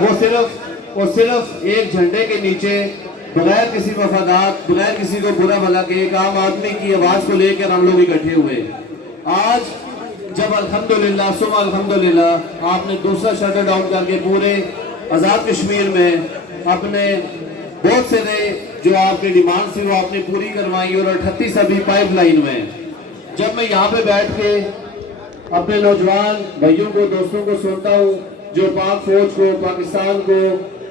وہ صرف ایک جھنڈے کے نیچے بغیر کسی مفادات، بغیر کسی کو برا بھلا کے ایک عام آدمی کی آواز کو لے کر ہم لوگ اکٹھے ہوئے۔ آج جب الحمدللہ ثم الحمدللہ آپ نے دوسرا شٹر ڈاؤن کر کے پورے آزاد کشمیر میں اپنے بہت سے جو آپ کی ڈیمانڈ تھی وہ آپ نے پوری کروائی، اور 38 ابھی پائپ لائن میں۔ جب میں یہاں پہ بیٹھ کے اپنے نوجوان بھائیوں کو، دوستوں کو سنتا ہوں جو پاک فوج کو، پاکستان کو،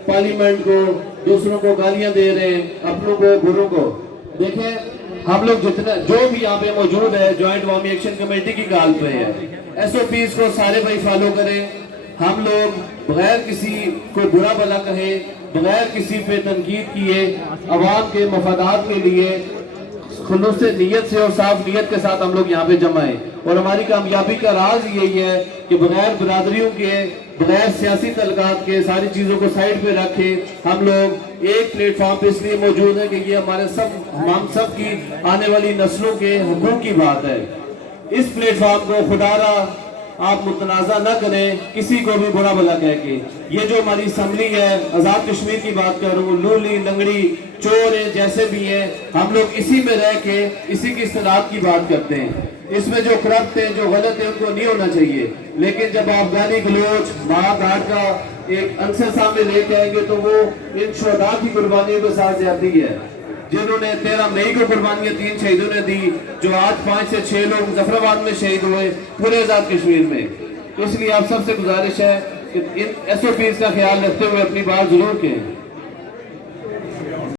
پارلیمنٹ کو، دوسروں کو گالیاں دے رہے ہیں، اپنوں کو، بروں کو، دیکھیں ہم لوگ جتنا جو بھی یہاں پہ موجود ہے جوائنٹ عوامی ایکشن کمیٹی کی کال پہ ہے، ایس او پیز کو سارے بھائی فالو کریں۔ ہم لوگ بغیر کسی کو برا بھلا کہے، بغیر کسی پہ تنقید کیے، عوام کے مفادات کے لیے خلوص نیت سے اور صاف نیت کے ساتھ ہم لوگ یہاں پہ جمع ہیں۔ اور ہماری کامیابی کا راز یہی ہے کہ بغیر برادریوں کے، بغیر سیاسی تعلقات کے، ساری چیزوں کو سائیڈ پہ رکھے ہم لوگ ایک پلیٹ فارم پہ اس لیے موجود ہیں کہ یہ ہم سب کی آنے والی نسلوں کے حقوق کی بات ہے۔ اس پلیٹ فارم کو خدا را آپ متنازع نہ کریں کسی کو بھی برا بھلا کہہ کے۔ یہ جو ہماری اسمبلی ہے، آزاد کشمیر کی بات کروں، لولی لنگڑی چور ہیں جیسے بھی ہیں، ہم لوگ اسی میں رہ کے اسی کی اصلاحات کی بات کرتے ہیں۔ اس میں جو کرپٹ ہیں، جو غلط ہیں، ان کو نہیں ہونا چاہیے، لیکن جب آپ گالی گلوچ مہا گھاٹ کا ایک عنصر سامنے لے کے آئیں گے تو وہ ان شہداء کی قربانیوں کے ساتھ زیادتی ہے، جنہوں نے 13 مئی کو قربانیاں 3 شہیدوں نے دی، جو آج 5 سے 6 لوگ مظفر آباد میں شہید ہوئے پورے آزاد کشمیر میں۔ تو اس لیے آپ سب سے گزارش ہے کہ ان ایس او پیز کا خیال رکھتے ہوئے اپنی بات ضرور کہیں۔